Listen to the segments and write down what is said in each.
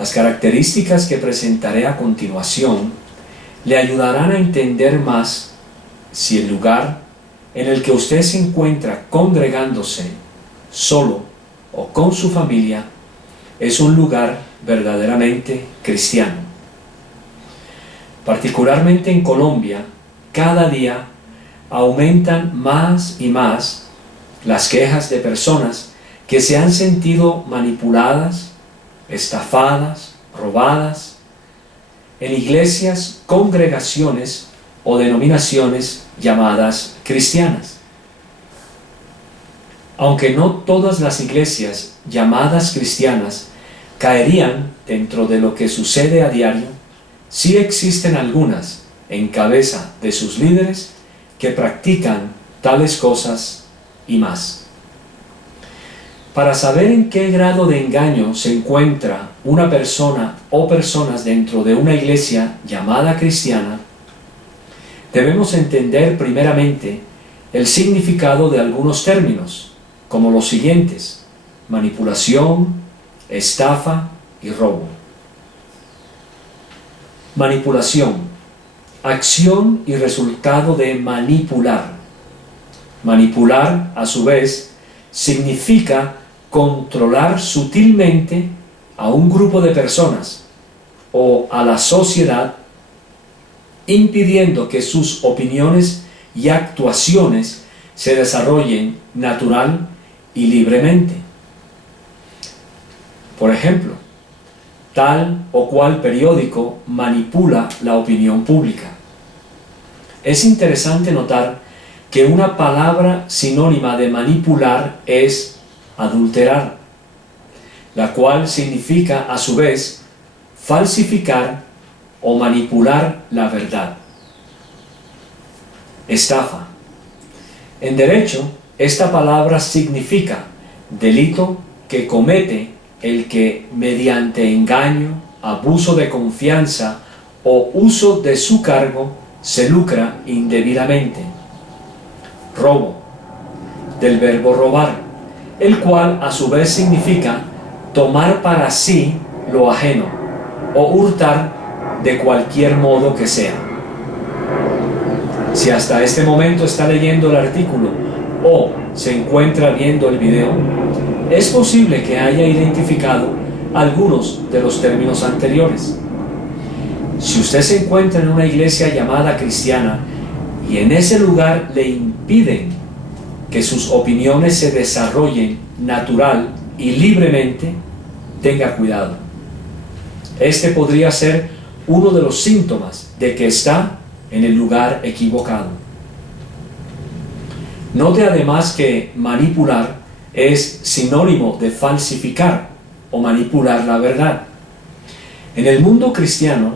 Las características que presentaré a continuación le ayudarán a entender más si el lugar en el que usted se encuentra congregándose, solo o con su familia, es un lugar verdaderamente cristiano. Particularmente en Colombia, cada día aumentan más y más las quejas de personas que se han sentido manipuladas, estafadas, robadas en iglesias, congregaciones o denominaciones llamadas cristianas. Aunque no todas las iglesias llamadas cristianas caerían dentro de lo que sucede a diario, sí existen algunas en cabeza de sus líderes que practican tales cosas y más. Para saber en qué grado de engaño se encuentra una persona o personas dentro de una iglesia llamada cristiana, debemos entender primeramente el significado de algunos términos, como los siguientes: manipulación, estafa y robo. Manipulación: acción y resultado de manipular. Manipular, a su vez, significa controlar sutilmente a un grupo de personas o a la sociedad, impidiendo que sus opiniones y actuaciones se desarrollen natural y libremente. Por ejemplo, tal o cual periódico manipula la opinión pública. Es interesante notar que una palabra sinónima de manipular es adulterar, la cual significa a su vez falsificar o manipular la verdad. Estafa. En derecho, esta palabra significa delito que comete el que mediante engaño, abuso de confianza o uso de su cargo se lucra indebidamente. Robo, del verbo robar, el cual a su vez significa tomar para sí lo ajeno o hurtar de cualquier modo que sea. Si hasta este momento está leyendo el artículo o se encuentra viendo el video, es posible que haya identificado algunos de los términos anteriores. Si usted se encuentra en una iglesia llamada cristiana y en ese lugar le impiden que sus opiniones se desarrollen natural y libremente, tenga cuidado. Este podría ser uno de los síntomas de que está en el lugar equivocado. Note además que manipular es sinónimo de falsificar o manipular la verdad. En el mundo cristiano,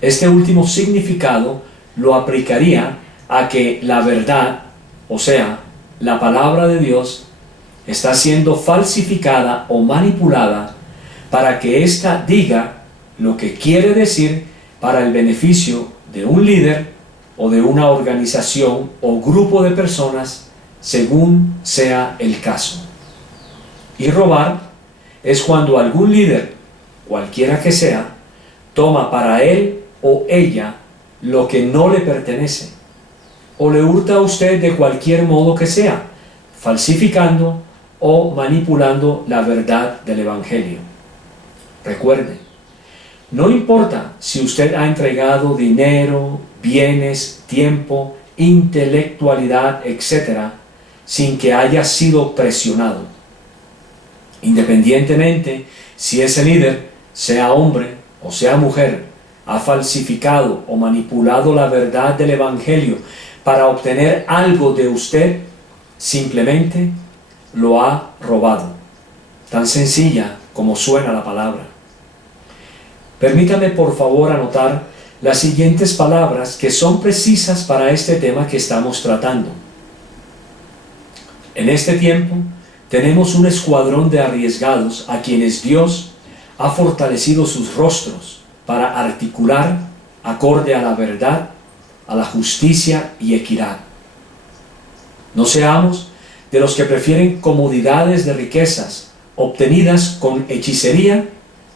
este último significado lo aplicaría a que la verdad, o sea, la palabra de Dios, está siendo falsificada o manipulada para que ésta diga lo que quiere decir para el beneficio de un líder o de una organización o grupo de personas, según sea el caso. Y robar es cuando algún líder, cualquiera que sea, toma para él o ella lo que no le pertenece, o le hurta a usted de cualquier modo que sea, falsificando o manipulando la verdad del Evangelio. Recuerde, no importa si usted ha entregado dinero, bienes, tiempo, intelectualidad, etc., sin que haya sido presionado. Independientemente si ese líder, sea hombre o sea mujer, ha falsificado o manipulado la verdad del Evangelio para obtener algo de usted, simplemente lo ha robado. Tan sencilla como suena la palabra. Permítame por favor anotar las siguientes palabras que son precisas para este tema que estamos tratando. En este tiempo tenemos un escuadrón de arriesgados a quienes Dios ha fortalecido sus rostros para articular acorde a la verdad, a la justicia y equidad. No seamos de los que prefieren comodidades de riquezas obtenidas con hechicería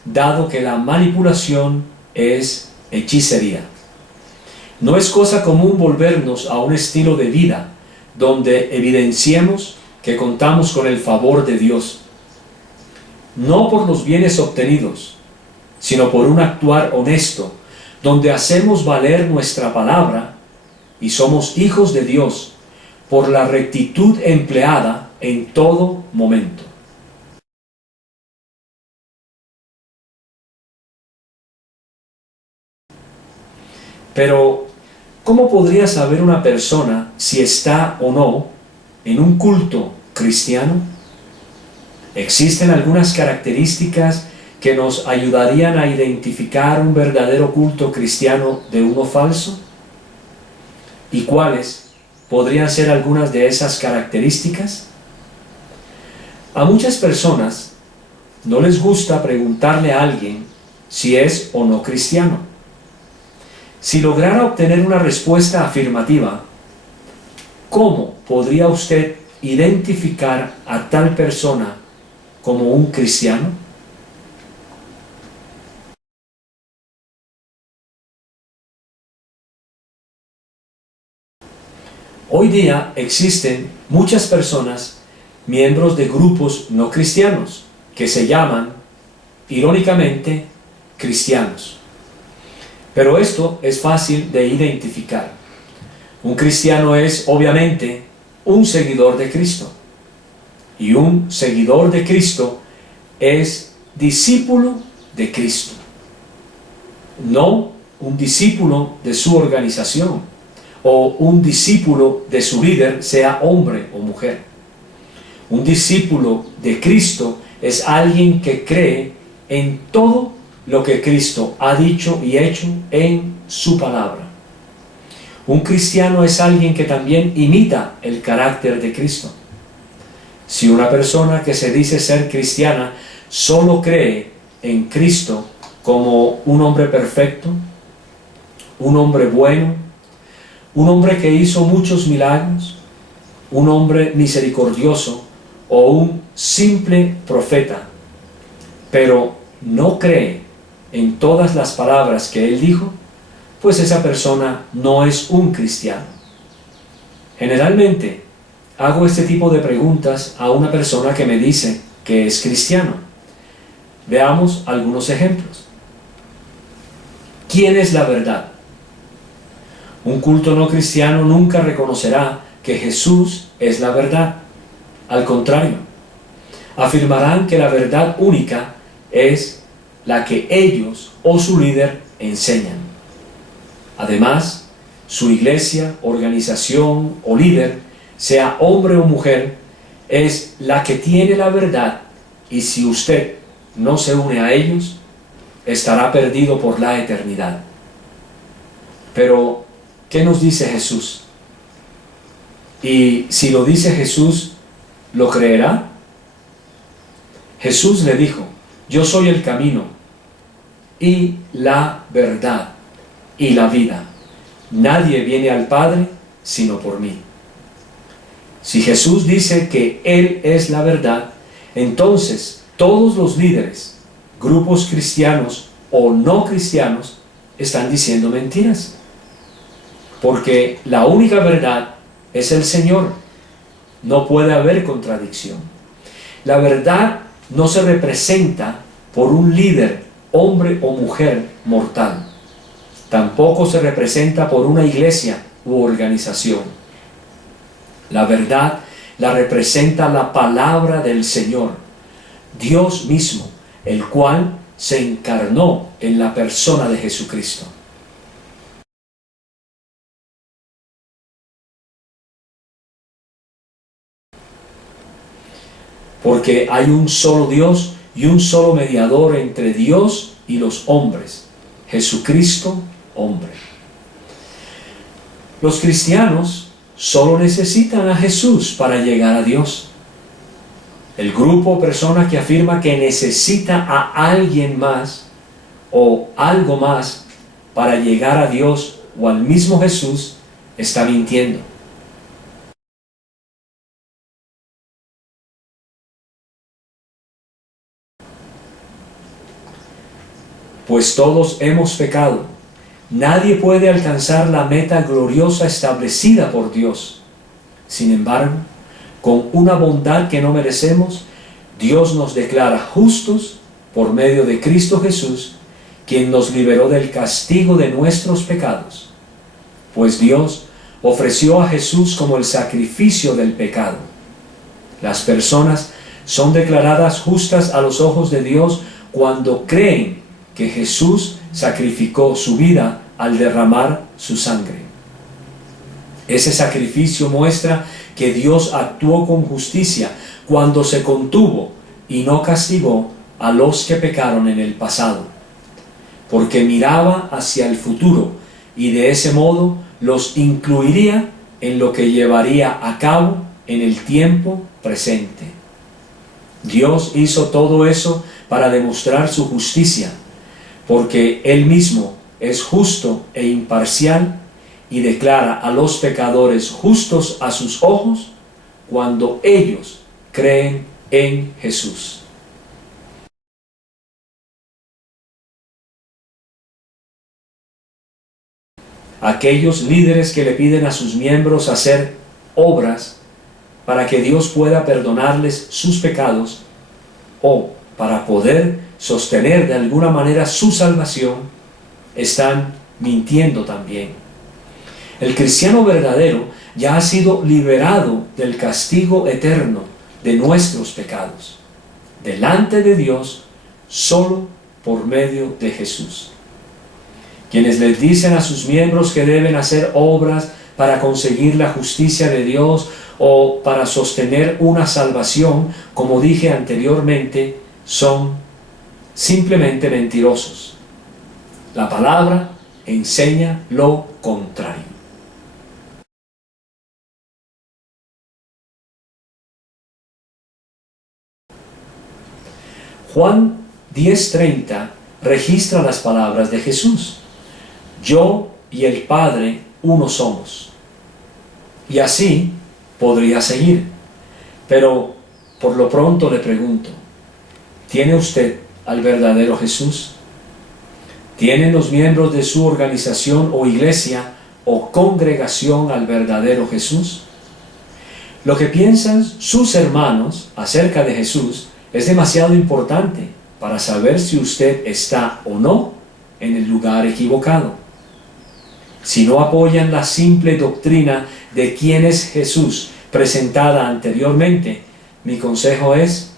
dado que la manipulación es hechicería. No es cosa común volvernos a un estilo de vida donde evidenciemos que contamos con el favor de Dios, no por los bienes obtenidos, sino por un actuar honesto, donde hacemos valer nuestra palabra y somos hijos de Dios por la rectitud empleada en todo momento. Pero, ¿cómo podría saber una persona si está o no en un culto cristiano? ¿Existen algunas características que nos ayudarían a identificar un verdadero culto cristiano de uno falso? ¿Y cuáles podrían ser algunas de esas características? A muchas personas no les gusta preguntarle a alguien si es o no cristiano. Si lograra obtener una respuesta afirmativa, ¿cómo podría usted identificar a tal persona como un cristiano? Hoy día existen muchas personas, miembros de grupos no cristianos, que se llaman, irónicamente, cristianos. Pero esto es fácil de identificar. Un cristiano es, obviamente, un seguidor de Cristo. Y un seguidor de Cristo es discípulo de Cristo. No un discípulo de su organización o un discípulo de su líder, sea hombre o mujer. Un discípulo de Cristo es alguien que cree en todo lo que Cristo ha dicho y hecho en su palabra. Un cristiano es alguien que también imita el carácter de Cristo. Si una persona que se dice ser cristiana solo cree en Cristo como un hombre perfecto, un hombre bueno, un hombre que hizo muchos milagros, un hombre misericordioso o un simple profeta, pero no cree en todas las palabras que él dijo, pues esa persona no es un cristiano. Generalmente hago este tipo de preguntas a una persona que me dice que es cristiano. Veamos algunos ejemplos. ¿Quién es la verdad? Un culto no cristiano nunca reconocerá que Jesús es la verdad. Al contrario, afirmarán que la verdad única es la que ellos o su líder enseñan. Además, su iglesia, organización o líder, sea hombre o mujer, es la que tiene la verdad, y si usted no se une a ellos, estará perdido por la eternidad. Pero, ¿qué nos dice Jesús? Y si lo dice Jesús, ¿lo creerá? Jesús le dijo: yo soy el camino y la verdad y la vida. Nadie viene al Padre sino por mí. Si Jesús dice que Él es la verdad, entonces todos los líderes, grupos cristianos o no cristianos, están diciendo mentiras. Porque la única verdad es el Señor. No puede haber contradicción. La verdad no se representa por un líder, hombre o mujer mortal. Tampoco se representa por una iglesia u organización. La verdad la representa la palabra del Señor, Dios mismo, el cual se encarnó en la persona de Jesucristo. Porque hay un solo Dios y un solo mediador entre Dios y los hombres, Jesucristo, hombre. Los cristianos solo necesitan a Jesús para llegar a Dios. El grupo o persona que afirma que necesita a alguien más o algo más para llegar a Dios o al mismo Jesús está mintiendo. pues todos hemos pecado. Nadie puede alcanzar la meta gloriosa establecida por Dios. Sin embargo, con una bondad que no merecemos, Dios nos declara justos por medio de Cristo Jesús, quien nos liberó del castigo de nuestros pecados. Pues Dios ofreció a Jesús como el sacrificio del pecado. Las personas son declaradas justas a los ojos de Dios cuando creen que Jesús sacrificó su vida al derramar su sangre. Ese sacrificio muestra que Dios actuó con justicia cuando se contuvo y no castigó a los que pecaron en el pasado, porque miraba hacia el futuro y de ese modo los incluiría en lo que llevaría a cabo en el tiempo presente. Dios hizo todo eso para demostrar su justicia, porque Él mismo es justo e imparcial y declara a los pecadores justos a sus ojos cuando ellos creen en Jesús. Aquellos líderes que le piden a sus miembros hacer obras para que Dios pueda perdonarles sus pecados o para poder sostener de alguna manera su salvación, están mintiendo también. El cristiano verdadero ya ha sido liberado del castigo eterno de nuestros pecados, delante de Dios, solo por medio de Jesús. Quienes les dicen a sus miembros que deben hacer obras para conseguir la justicia de Dios o para sostener una salvación, como dije anteriormente, son simplemente mentirosos. La palabra enseña lo contrario. Juan 10:30 registra las palabras de Jesús: yo y el Padre uno somos. Y así podría seguir, pero por lo pronto le pregunto, ¿tiene usted al verdadero Jesús? ¿Tienen los miembros de su organización o iglesia o congregación al verdadero Jesús? Lo que piensan sus hermanos acerca de Jesús es demasiado importante para saber si usted está o no en el lugar equivocado. Si no apoyan la simple doctrina de quién es Jesús presentada anteriormente, mi consejo es: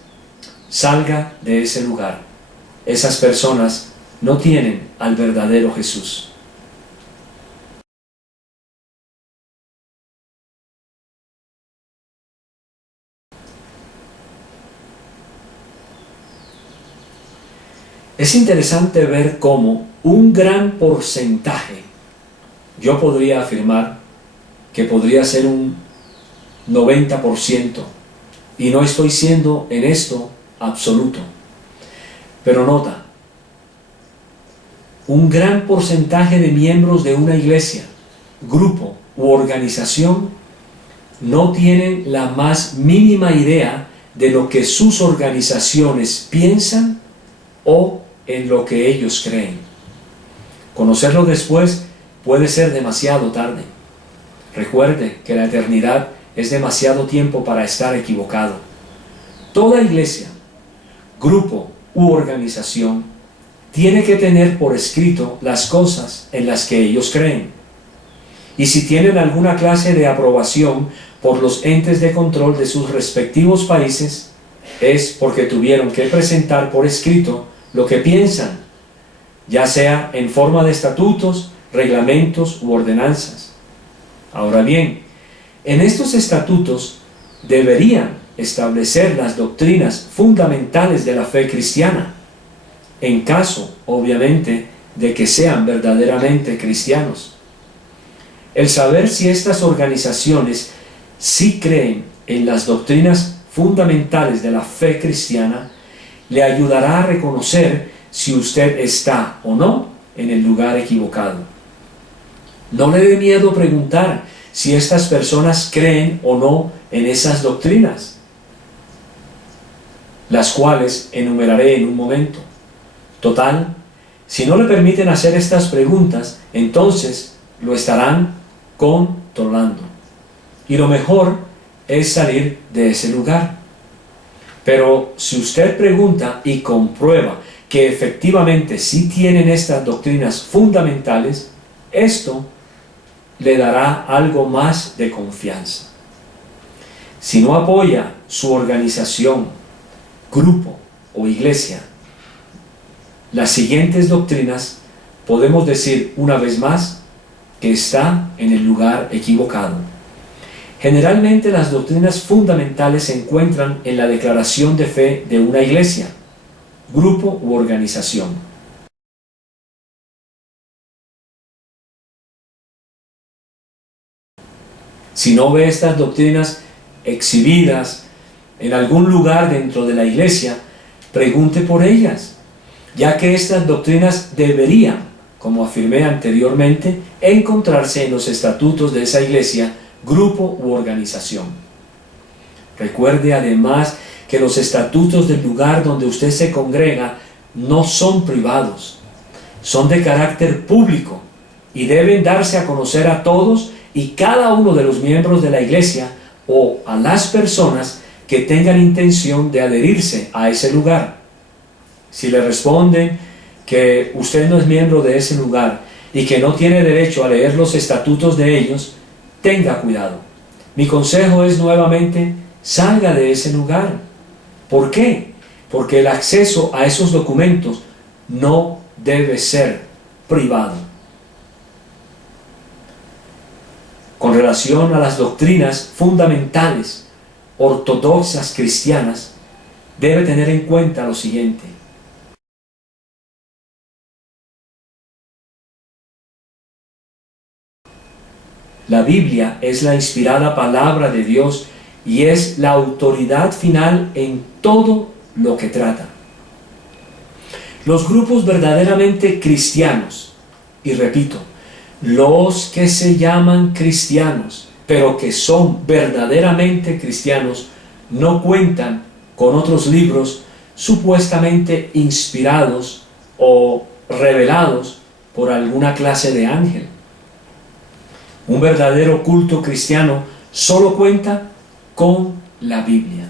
salga de ese lugar. Esas personas no tienen al verdadero Jesús. Es interesante ver cómo un gran porcentaje, yo podría afirmar que podría ser un 90%, y no estoy siendo en esto absoluto, pero nota, un gran porcentaje de miembros de una iglesia, grupo u organización no tienen la más mínima idea de lo que sus organizaciones piensan o en lo que ellos creen. Conocerlo después puede ser demasiado tarde. Recuerde que la eternidad es demasiado tiempo para estar equivocado. Toda iglesia, grupo u organización tiene que tener por escrito las cosas en las que ellos creen. Y si tienen alguna clase de aprobación por los entes de control de sus respectivos países, es porque tuvieron que presentar por escrito lo que piensan, ya sea en forma de estatutos, reglamentos u ordenanzas. Ahora bien, en estos estatutos deberían establecer las doctrinas fundamentales de la fe cristiana, en caso, obviamente, de que sean verdaderamente cristianos. El saber si estas organizaciones sí creen en las doctrinas fundamentales de la fe cristiana le ayudará a reconocer si usted está o no en el lugar equivocado. No le dé miedo preguntar si estas personas creen o no en esas doctrinas, las cuales enumeraré en un momento. Total, Si no le permiten hacer estas preguntas, entonces lo estarán controlando. Y lo mejor es salir de ese lugar. Pero si usted pregunta y comprueba que efectivamente sí tienen estas doctrinas fundamentales, esto le dará algo más de confianza. Si no apoya su organización, grupo o iglesia, las siguientes doctrinas, podemos decir una vez más que está en el lugar equivocado. Generalmente las doctrinas fundamentales se encuentran en la declaración de fe de una iglesia, grupo u organización. Si no ve estas doctrinas exhibidas en algún lugar dentro de la iglesia, pregunte por ellas, ya que estas doctrinas deberían, como afirmé anteriormente, encontrarse en los estatutos de esa iglesia, grupo u organización. Recuerde además que los estatutos del lugar donde usted se congrega no son privados, son de carácter público y deben darse a conocer a todos y cada uno de los miembros de la iglesia o a las personas que tengan intención de adherirse a ese lugar. Si le responden que usted no es miembro de ese lugar y que no tiene derecho a leer los estatutos de ellos, tenga cuidado. Mi consejo es nuevamente, salga de ese lugar. ¿Por qué? Porque el acceso a esos documentos no debe ser privado. Con relación a las doctrinas fundamentales ortodoxas cristianas, debe tener en cuenta lo siguiente. La Biblia es la inspirada palabra de Dios y es la autoridad final en todo lo que trata. Los grupos verdaderamente cristianos, y repito, los que se llaman cristianos, pero que son verdaderamente cristianos, no cuentan con otros libros supuestamente inspirados o revelados por alguna clase de ángel. Un verdadero culto cristiano solo cuenta con la Biblia.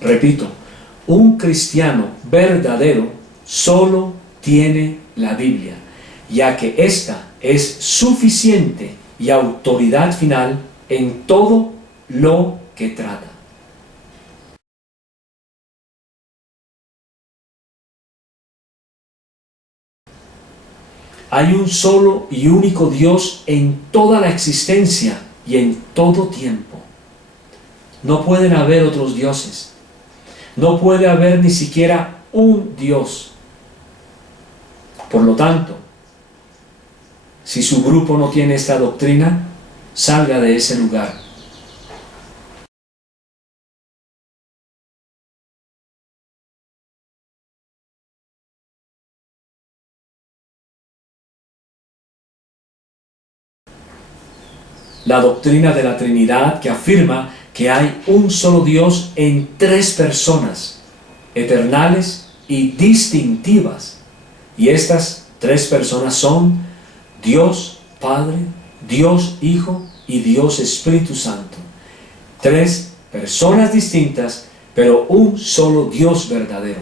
Repito, un cristiano verdadero solo tiene la Biblia, ya que ésta es suficiente y autoridad final en todo lo que trata. Hay un solo y único Dios en toda la existencia y en todo tiempo. No pueden haber otros dioses. No puede haber ni siquiera un Dios. Por lo tanto, si su grupo no tiene esta doctrina, salga de ese lugar. La doctrina de la Trinidad, que afirma que hay un solo Dios en tres personas, eternales y distintivas. Y estas tres personas son Dios Padre, Dios Hijo y Dios Espíritu Santo. Tres personas distintas, pero un solo Dios verdadero.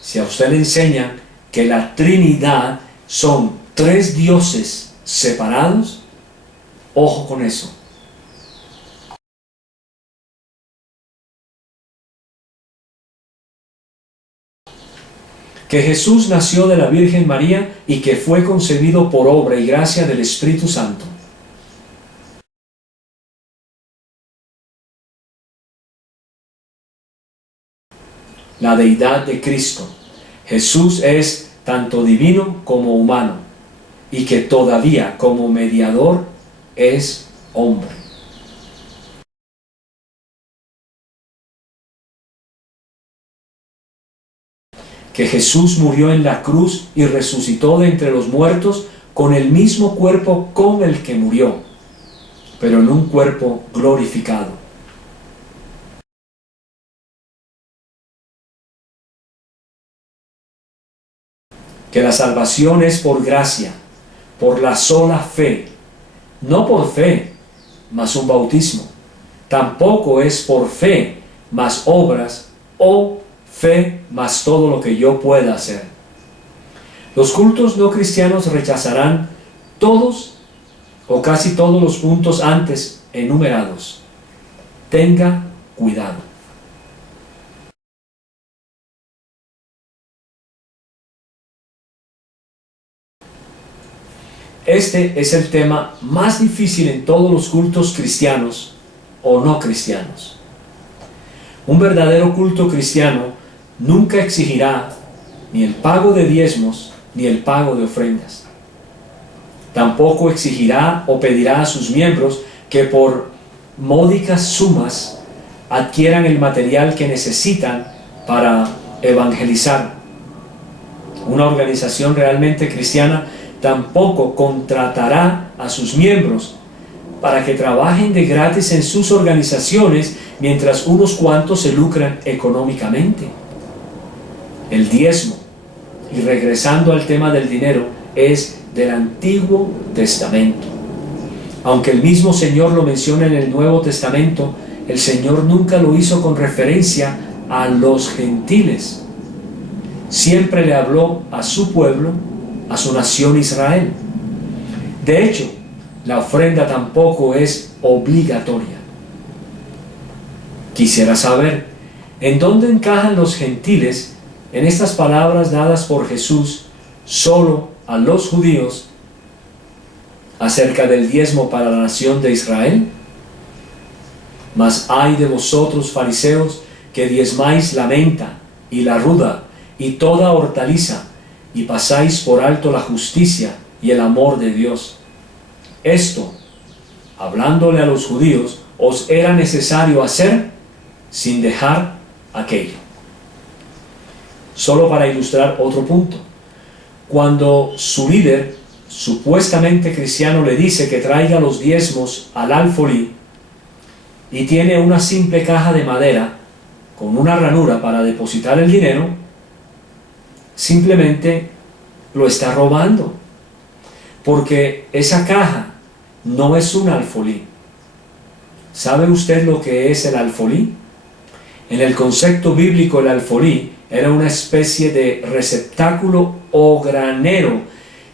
Si a usted le enseñan que la Trinidad son tres dioses separados, ojo con eso. Que Jesús nació de la Virgen María y que fue concebido por obra y gracia del Espíritu Santo. La deidad de Cristo. Jesús es tanto divino como humano y que todavía como mediador es hombre. Que Jesús murió en la cruz y resucitó de entre los muertos con el mismo cuerpo con el que murió, pero en un cuerpo glorificado. que la salvación es por gracia, por la sola fe, no por fe, mas un bautismo. Tampoco es por fe, más obras, o fe más todo lo que yo pueda hacer. Los cultos no cristianos rechazarán todos o casi todos los puntos antes enumerados. Tenga cuidado. Este es el tema más difícil en todos los cultos cristianos o no cristianos. Un verdadero culto cristiano nunca exigirá ni el pago de diezmos ni el pago de ofrendas. Tampoco exigirá o pedirá a sus miembros que por módicas sumas adquieran el material que necesitan para evangelizar. Una organización realmente cristiana tampoco contratará a sus miembros para que trabajen de gratis en sus organizaciones mientras unos cuantos se lucran económicamente. El diezmo, y regresando al tema del dinero, es del Antiguo Testamento. Aunque el mismo Señor lo menciona en el Nuevo Testamento, el Señor nunca lo hizo con referencia a los gentiles. Siempre le habló a su pueblo, a su nación Israel. De hecho, la ofrenda tampoco es obligatoria. Quisiera saber, ¿en dónde encajan los gentiles en estas palabras dadas por Jesús solo a los judíos acerca del diezmo para la nación de Israel? Mas ay de vosotros, fariseos, que diezmáis la menta y la ruda y toda hortaliza, y pasáis por alto la justicia y el amor de Dios. Esto, hablándole a los judíos, os era necesario hacer sin dejar aquello. Solo para ilustrar otro punto. Cuando su líder, supuestamente cristiano, le dice que traiga los diezmos al alfolí y tiene una simple caja de madera con una ranura para depositar el dinero, simplemente lo está robando, porque esa caja no es un alfolí. ¿Sabe usted lo que es el alfolí? En el concepto bíblico, el alfolí era una especie de receptáculo o granero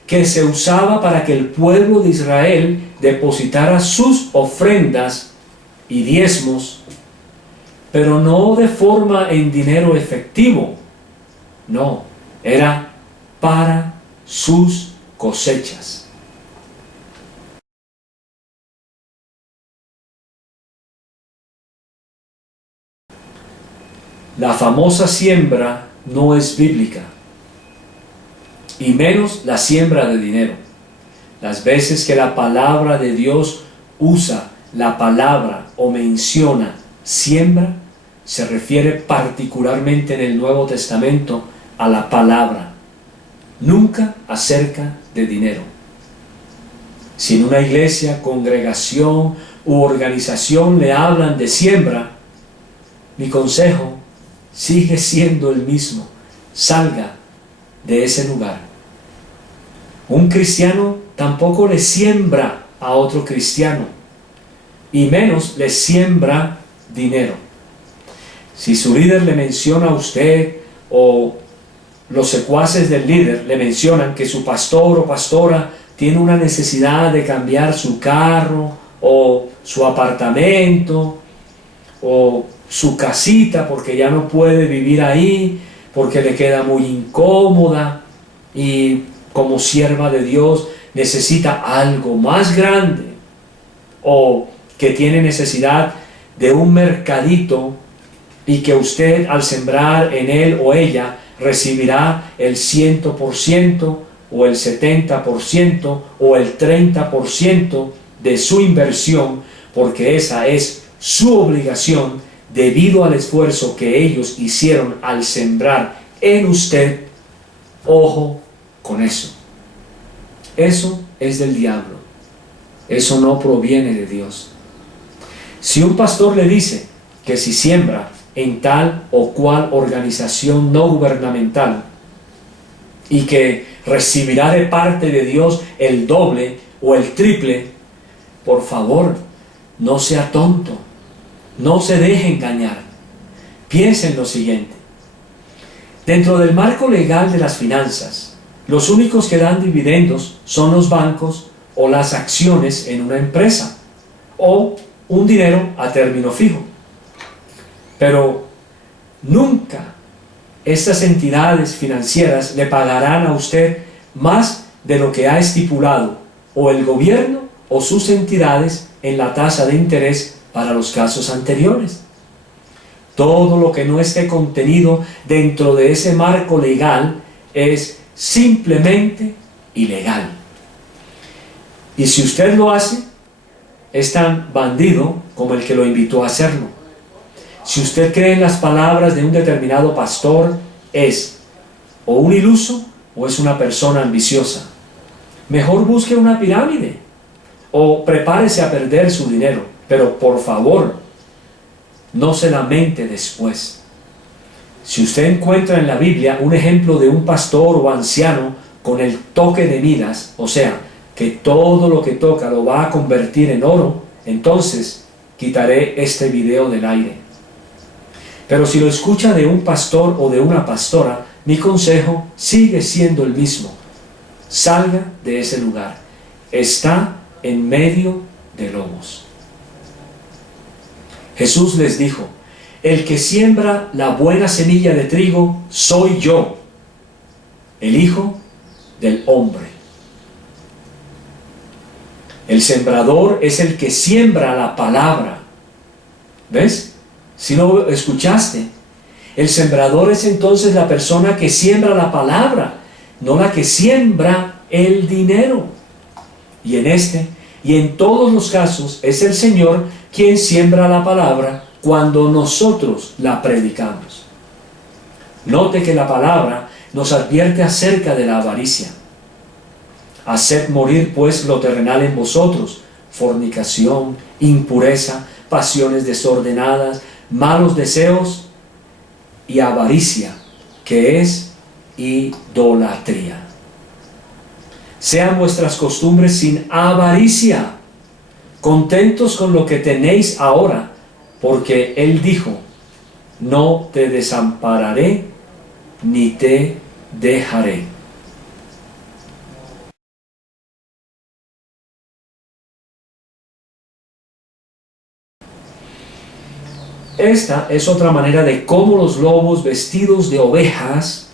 que se usaba para que el pueblo de Israel depositara sus ofrendas y diezmos, pero no de forma en dinero efectivo. No, era para sus cosechas. La famosa siembra no es bíblica, y menos la siembra de dinero. Las veces que la palabra de Dios usa la palabra o menciona siembra, se refiere particularmente en el Nuevo Testamento a la palabra, nunca acerca de dinero. Si en una iglesia, congregación u organización le hablan de siembra, mi consejo sigue siendo el mismo: salga de ese lugar. Un cristiano tampoco le siembra a otro cristiano, y menos le siembra dinero. Si su líder le menciona a usted, o los secuaces del líder le mencionan que su pastor o pastora tiene una necesidad de cambiar su carro o su apartamento o su casita porque ya no puede vivir ahí, porque le queda muy incómoda y como sierva de Dios necesita algo más grande, o que tiene necesidad de un mercadito y que usted, al sembrar en él o ella, recibirá el 100% o el 70% o el 30% de su inversión, porque esa es su obligación debido al esfuerzo que ellos hicieron al sembrar en usted. Ojo con eso. Eso es del diablo. Eso no proviene de Dios. Si un pastor le dice que si siembra en tal o cual organización no gubernamental, y que recibirá de parte de Dios el doble o el triple, por favor, no sea tonto, no se deje engañar. Piense en lo siguiente. Dentro del marco legal de las finanzas, los únicos que dan dividendos son los bancos o las acciones en una empresa, o un dinero a término fijo. Pero nunca estas entidades financieras le pagarán a usted más de lo que ha estipulado o el gobierno o sus entidades en la tasa de interés para los casos anteriores. Todo lo que no esté contenido dentro de ese marco legal es simplemente ilegal. Y si usted lo hace, es tan bandido como el que lo invitó a hacerlo. Si usted cree en las palabras de un determinado pastor, es o un iluso o es una persona ambiciosa. Mejor busque una pirámide o prepárese a perder su dinero, pero por favor, no se lamente después. Si usted encuentra en la Biblia un ejemplo de un pastor o anciano con el toque de Midas, o sea, que todo lo que toca lo va a convertir en oro, entonces quitaré este video del aire. Pero si lo escucha de un pastor o de una pastora, mi consejo sigue siendo el mismo. Salga de ese lugar. Está en medio de lobos. Jesús les dijo: el que siembra la buena semilla de trigo soy yo, el Hijo del Hombre. El sembrador es el que siembra la palabra. ¿Ves? Si lo escuchaste, el sembrador es entonces la persona que siembra la palabra, no la que siembra el dinero. Y en este y en todos los casos es el Señor quien siembra la palabra cuando nosotros la predicamos. Note que la palabra nos advierte acerca de la avaricia. Haced morir pues lo terrenal en vosotros: fornicación, impureza, pasiones desordenadas, malos deseos y avaricia, que es idolatría. Sean vuestras costumbres sin avaricia, contentos con lo que tenéis ahora, porque Él dijo: no te desampararé ni te dejaré. Esta es otra manera de cómo los lobos vestidos de ovejas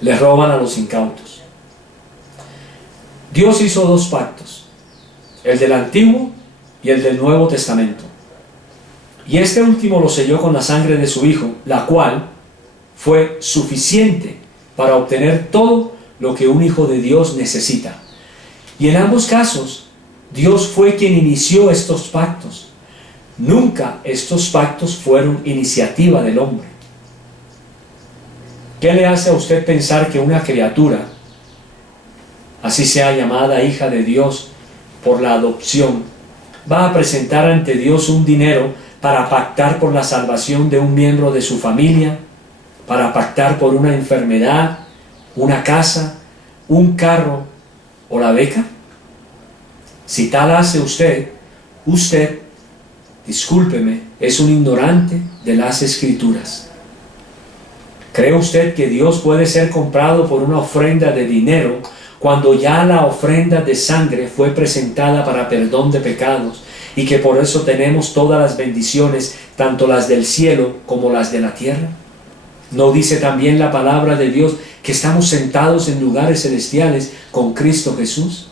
le roban a los incautos. Dios hizo dos pactos, el del Antiguo y el del Nuevo Testamento. Y este último lo selló con la sangre de su Hijo, la cual fue suficiente para obtener todo lo que un hijo de Dios necesita. Y en ambos casos, Dios fue quien inició estos pactos. Nunca estos pactos fueron iniciativa del hombre. ¿Qué le hace a usted pensar que una criatura, así sea llamada hija de Dios por la adopción, va a presentar ante Dios un dinero para pactar por la salvación de un miembro de su familia, para pactar por una enfermedad, una casa, un carro o la beca? Si tal hace usted, discúlpeme, es un ignorante de las Escrituras. ¿Cree usted que Dios puede ser comprado por una ofrenda de dinero cuando ya la ofrenda de sangre fue presentada para perdón de pecados y que por eso tenemos todas las bendiciones, tanto las del cielo como las de la tierra? ¿No dice también la palabra de Dios que estamos sentados en lugares celestiales con Cristo Jesús?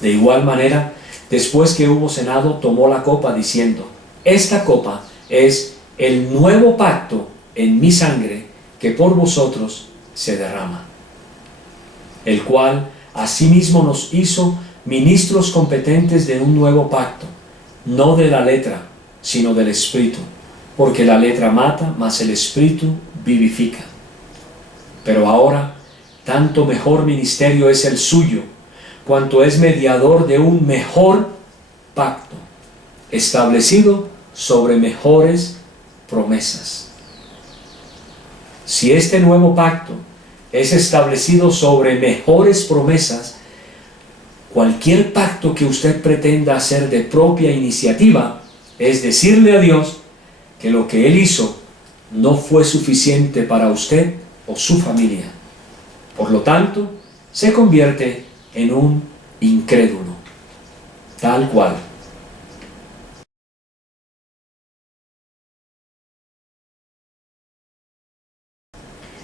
De igual manera, después que hubo cenado, tomó la copa diciendo: esta copa es el nuevo pacto en mi sangre, que por vosotros se derrama, el cual asimismo nos hizo ministros competentes de un nuevo pacto, no de la letra, sino del Espíritu, porque la letra mata, mas el Espíritu vivifica. Pero ahora, tanto mejor ministerio es el suyo, cuanto es mediador de un mejor pacto, establecido sobre mejores promesas. si este nuevo pacto es establecido sobre mejores promesas, cualquier pacto que usted pretenda hacer de propia iniciativa es decirle a Dios que lo que Él hizo no fue suficiente para usted o su familia. Por lo tanto, se convierte en un incrédulo, tal cual.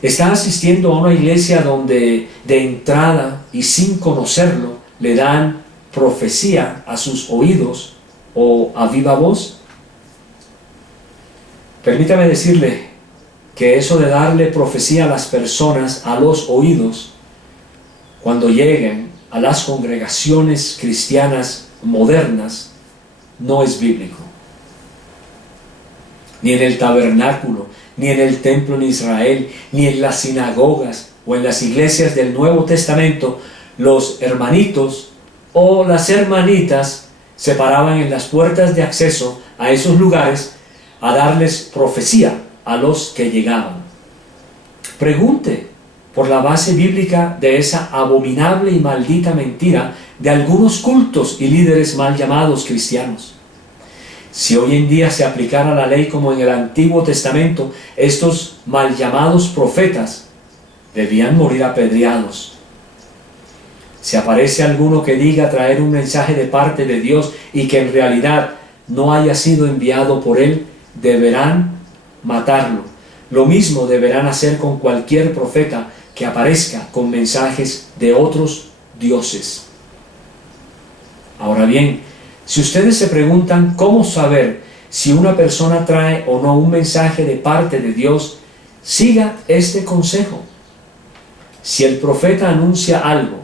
Está asistiendo a una iglesia donde de entrada y sin conocerlo le dan profecía a sus oídos o a viva voz. Permítame decirle que eso de darle profecía a las personas a los oídos cuando lleguen a las congregaciones cristianas modernas no es bíblico. Ni en el tabernáculo, ni en el templo en Israel, ni en las sinagogas o en las iglesias del Nuevo Testamento, los hermanitos o las hermanitas se paraban en las puertas de acceso a esos lugares a darles profecía a los que llegaban. Pregunte por la base bíblica de esa abominable y maldita mentira de algunos cultos y líderes mal llamados cristianos. Si hoy en día se aplicara la ley como en el Antiguo Testamento, estos mal llamados profetas debían morir apedreados. Si aparece alguno que diga traer un mensaje de parte de Dios y que en realidad no haya sido enviado por Él, deberán matarlo. Lo mismo deberán hacer con cualquier profeta que aparezca con mensajes de otros dioses. Ahora bien, si ustedes se preguntan cómo saber si una persona trae o no un mensaje de parte de Dios, siga este consejo. Si el profeta anuncia algo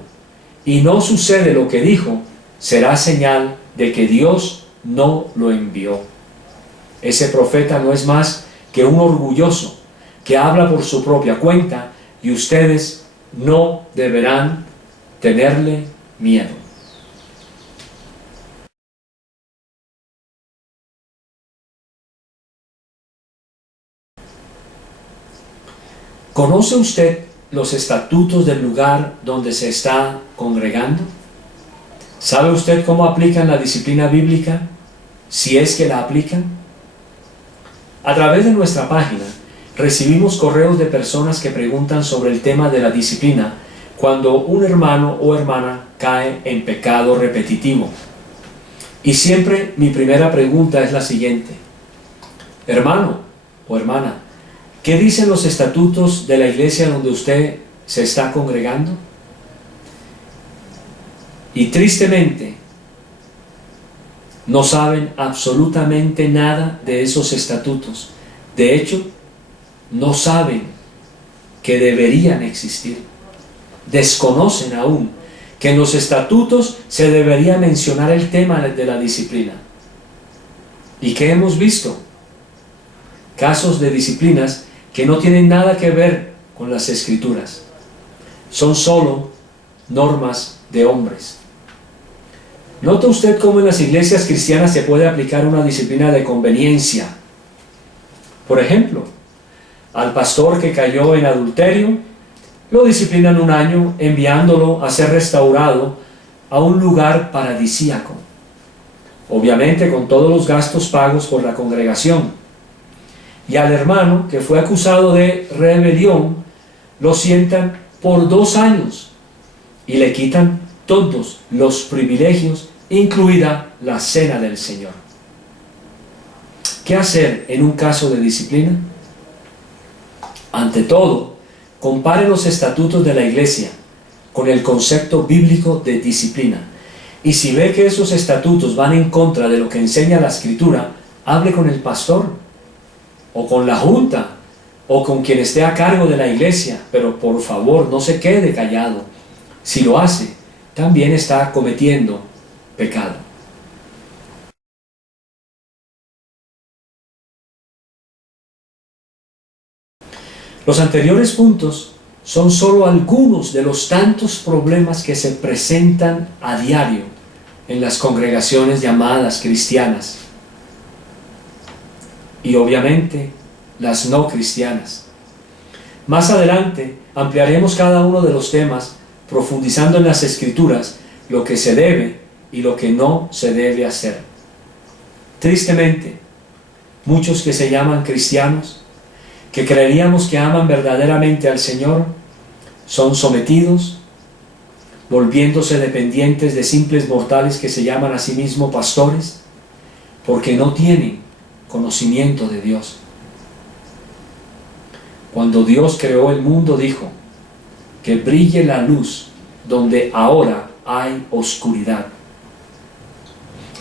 y no sucede lo que dijo, será señal de que Dios no lo envió. Ese profeta no es más que un orgulloso que habla por su propia cuenta y ustedes no deberán tenerle miedo. ¿Conoce usted los estatutos del lugar donde se está congregando? ¿Sabe usted cómo aplican la disciplina bíblica? Si es que la aplican. A través de nuestra página recibimos correos de personas que preguntan sobre el tema de la disciplina cuando un hermano o hermana cae en pecado repetitivo. Y siempre mi primera pregunta es la siguiente: hermano o hermana, ¿qué dicen los estatutos de la iglesia donde usted se está congregando? Y tristemente, no saben absolutamente nada de esos estatutos. De hecho, no saben que deberían existir. Desconocen aún que en los estatutos se debería mencionar el tema de la disciplina. ¿Y qué hemos visto? Casos de disciplinas que no tienen nada que ver con las Escrituras. Son solo normas de hombres. ¿Nota usted cómo en las iglesias cristianas se puede aplicar una disciplina de conveniencia? Por ejemplo, al pastor que cayó en adulterio, lo disciplinan un año enviándolo a ser restaurado a un lugar paradisíaco, obviamente con todos los gastos pagos por la congregación. Y al hermano que fue acusado de rebelión, lo sientan por 2 años y le quitan todos los privilegios, incluida la cena del Señor. ¿Qué hacer en un caso de disciplina? Ante todo, compare los estatutos de la iglesia con el concepto bíblico de disciplina. Y si ve que esos estatutos van en contra de lo que enseña la Escritura, hable con el pastor, o con la junta, o con quien esté a cargo de la iglesia, pero por favor no se quede callado. Si lo hace, también está cometiendo pecado. Los anteriores puntos son solo algunos de los tantos problemas que se presentan a diario en las congregaciones llamadas cristianas y obviamente las no cristianas. Más adelante ampliaremos cada uno de los temas, profundizando en las Escrituras lo que se debe y lo que no se debe hacer. Tristemente, muchos que se llaman cristianos, que creeríamos que aman verdaderamente al Señor, son sometidos, volviéndose dependientes de simples mortales que se llaman a sí mismos pastores, porque no tienen conocimiento de Dios. Cuando Dios creó el mundo, dijo que brille la luz donde ahora hay oscuridad.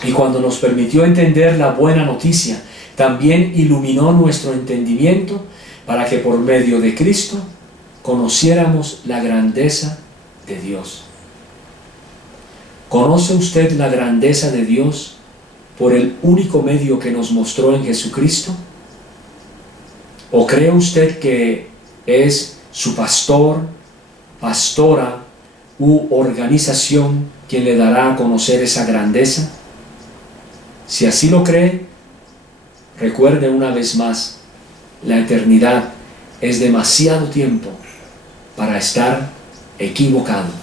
Y cuando nos permitió entender la buena noticia, también iluminó nuestro entendimiento para que por medio de Cristo conociéramos la grandeza de Dios. ¿Conoce usted la grandeza de Dios por el único medio que nos mostró en Jesucristo? ¿O cree usted que es su pastor, pastora u organización quien le dará a conocer esa grandeza? Si así lo cree, recuerde una vez más, la eternidad es demasiado tiempo para estar equivocado.